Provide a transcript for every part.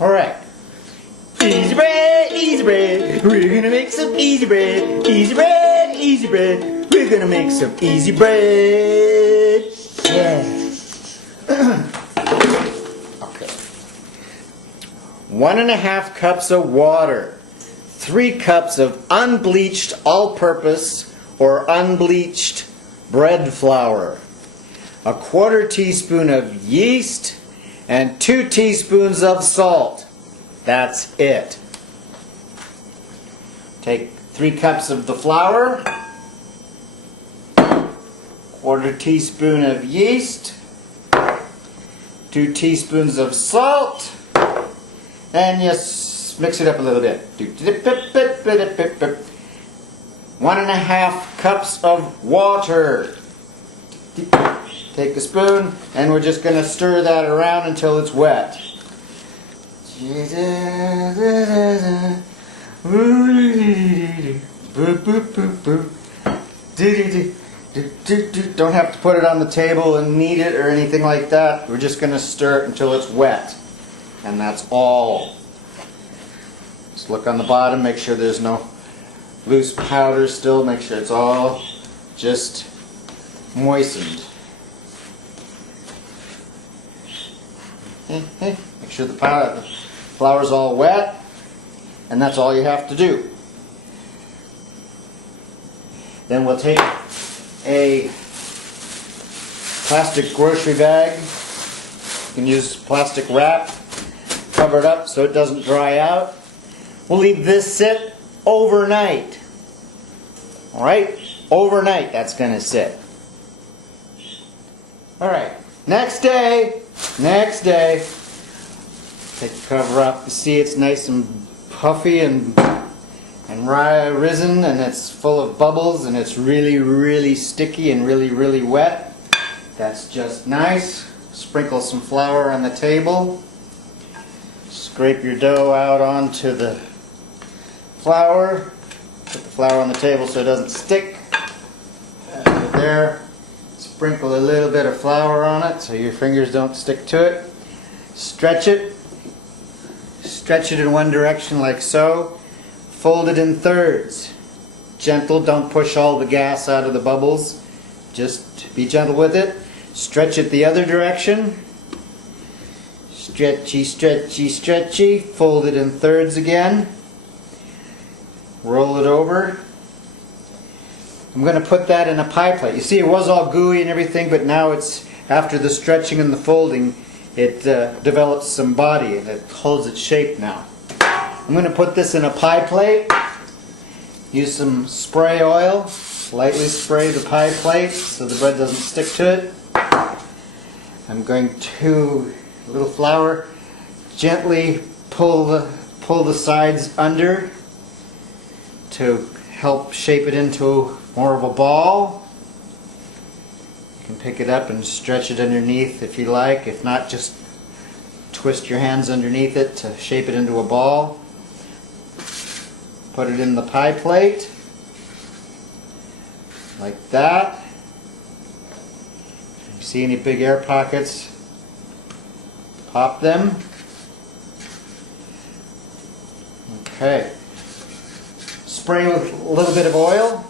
Alright. Easy bread, easy bread. We're gonna make some easy bread. Easy bread, easy bread. We're gonna make some easy bread. Yeah. Okay. 1.5 cups of water. 3 cups of unbleached all-purpose or unbleached bread flour. 1/4 teaspoon of yeast and 2 teaspoons of salt. That's it. Take 3 cups of the flour, 1/4 teaspoon of yeast, 2 teaspoons of salt, and just mix it up a little bit. 1.5 cups of water. Take a spoon, and we're just going to stir that around until it's wet. Don't have to put it on the table and knead it or anything like that. We're just going to stir it until it's wet. And that's all. Just look on the bottom, make sure there's no loose powder still. Make sure it's all just moistened. Make sure the flour's all wet, and that's all you have to do. Then we'll take a plastic grocery bag. You can use plastic wrap, cover it up so it doesn't dry out. We'll leave this sit overnight. Alright? Overnight that's going to sit. Alright, next day, take the cover up. You see it's nice and puffy and risen, and it's full of bubbles, and it's really sticky and really wet. That's just nice. Sprinkle some flour on the table. Scrape your dough out onto the flour. Put the flour on the table so it doesn't stick. There. Sprinkle a little bit of flour on it so your fingers don't stick to it. Stretch it. Stretch it in one direction like so. Fold it in thirds. Gentle, don't push all the gas out of the bubbles. Just be gentle with it. Stretch it the other direction. Stretchy, stretchy, stretchy. Fold it in thirds again. Roll it over. I'm going to put that in a pie plate. You see it was all gooey and everything, but now it's, after the stretching and the folding, it develops some body and it holds its shape now. I'm going to put this in a pie plate. Use some spray oil. Lightly spray the pie plate so the bread doesn't stick to it. I'm going to, a little flour, gently pull the sides under to help shape it into more of a ball. You can pick it up and stretch it underneath if you like. If not, just twist your hands underneath it to shape it into a ball. Put it in the pie plate like that. If you see any big air pockets, pop them. Okay. Spray with a little bit of oil.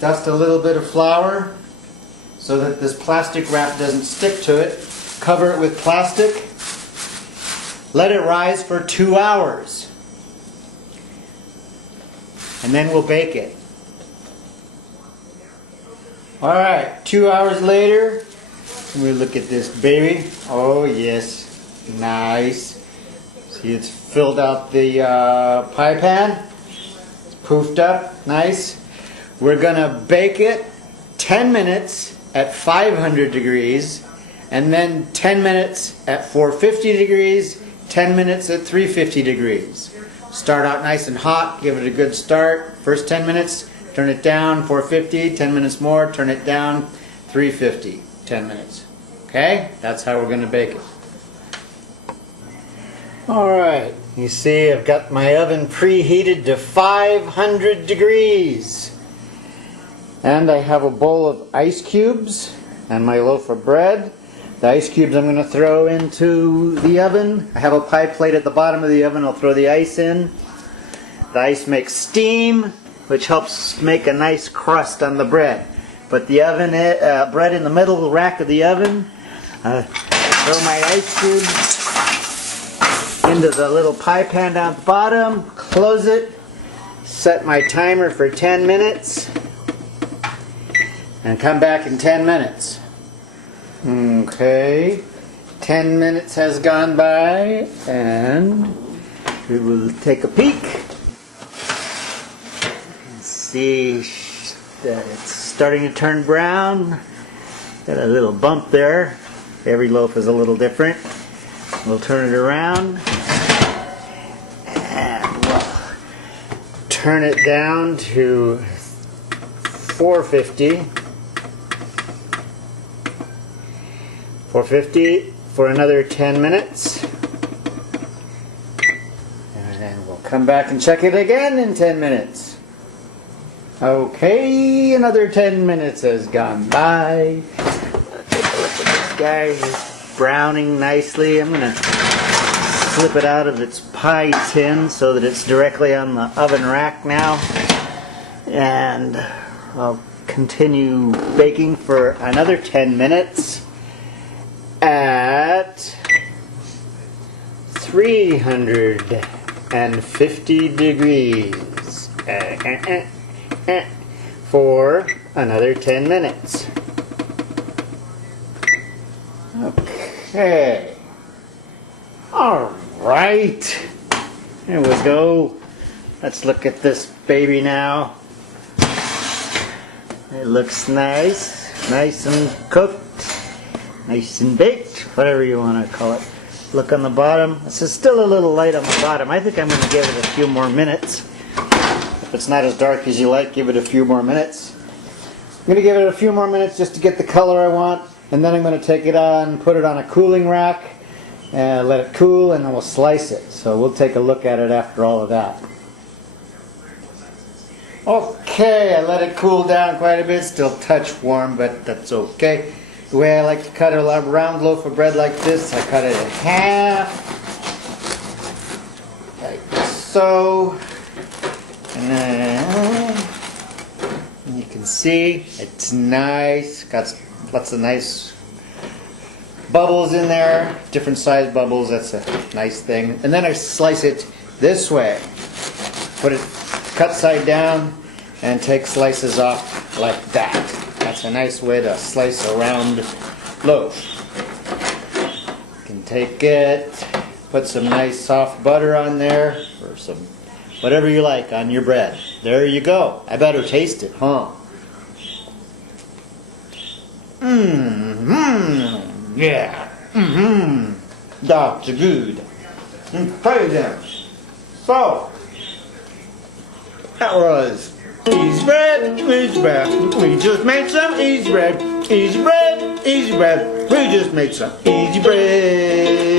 Dust a little bit of flour so that this plastic wrap doesn't stick to it. Cover it with plastic. Let it rise for 2 hours. And then we'll bake it. Alright, 2 hours later, we look at this baby. Oh yes, nice. See, it's filled out the pie pan. It's poofed up, nice. We're going to bake it 10 minutes at 500 degrees, and then 10 minutes at 450 degrees, 10 minutes at 350 degrees. Start out nice and hot, give it a good start. First 10 minutes, turn it down, 450, 10 minutes more, turn it down, 350, 10 minutes. Okay? That's how we're going to bake it. Alright, you see I've got my oven preheated to 500 degrees. And I have a bowl of ice cubes and my loaf of bread. The ice cubes I'm going to throw into the oven. I have a pie plate at the bottom of the oven. I'll throw the ice in. The ice makes steam, which helps make a nice crust on the bread. Put the oven, bread in the middle rack of the oven. Throw my ice cubes into the little pie pan down at the bottom. Close it. Set my timer for 10 minutes. And come back in 10 minutes. Okay. 10 minutes has gone by, and we will take a peek. See that it's starting to turn brown. Got a little bump there. Every loaf is a little different. We'll turn it around and we'll turn it down to 450. 450 for another 10 minutes. And then we'll come back and check it again in 10 minutes. Okay, another 10 minutes has gone by. Take a look at this guy. He's browning nicely. I'm going to slip it out of its pie tin so that it's directly on the oven rack now. And I'll continue baking for another 10 minutes at 350 degrees. For another 10 minutes. Okay. Alright. There we go. Let's look at this baby now. It looks nice. Nice and cooked. Nice and baked. Whatever you want to call it. Look on the bottom. This is still a little light on the bottom. I think I'm going to give it a few more minutes. If it's not as dark as you like, give it a few more minutes. I'm going to give it a few more minutes just to get the color I want, and then I'm going to take it on, put it on a cooling rack, and let it cool, and then we'll slice it. So we'll take a look at it after all of that. Okay, I let it cool down quite a bit, still touch warm, but that's okay. The way I like to cut a round loaf of bread like this, I cut it in half, like so. And you can see it's nice, got lots of nice bubbles in there, different size bubbles, that's a nice thing. And then I slice it this way, put it cut side down and take slices off like that. That's a nice way to slice a round loaf. You can take it, put some nice soft butter on there, or some whatever you like on your bread. There you go. I better taste it, huh? Yeah. That's good. Okay then. So, that was easy bread, easy bread. We just made some easy bread, easy bread, easy bread. We just made some easy bread.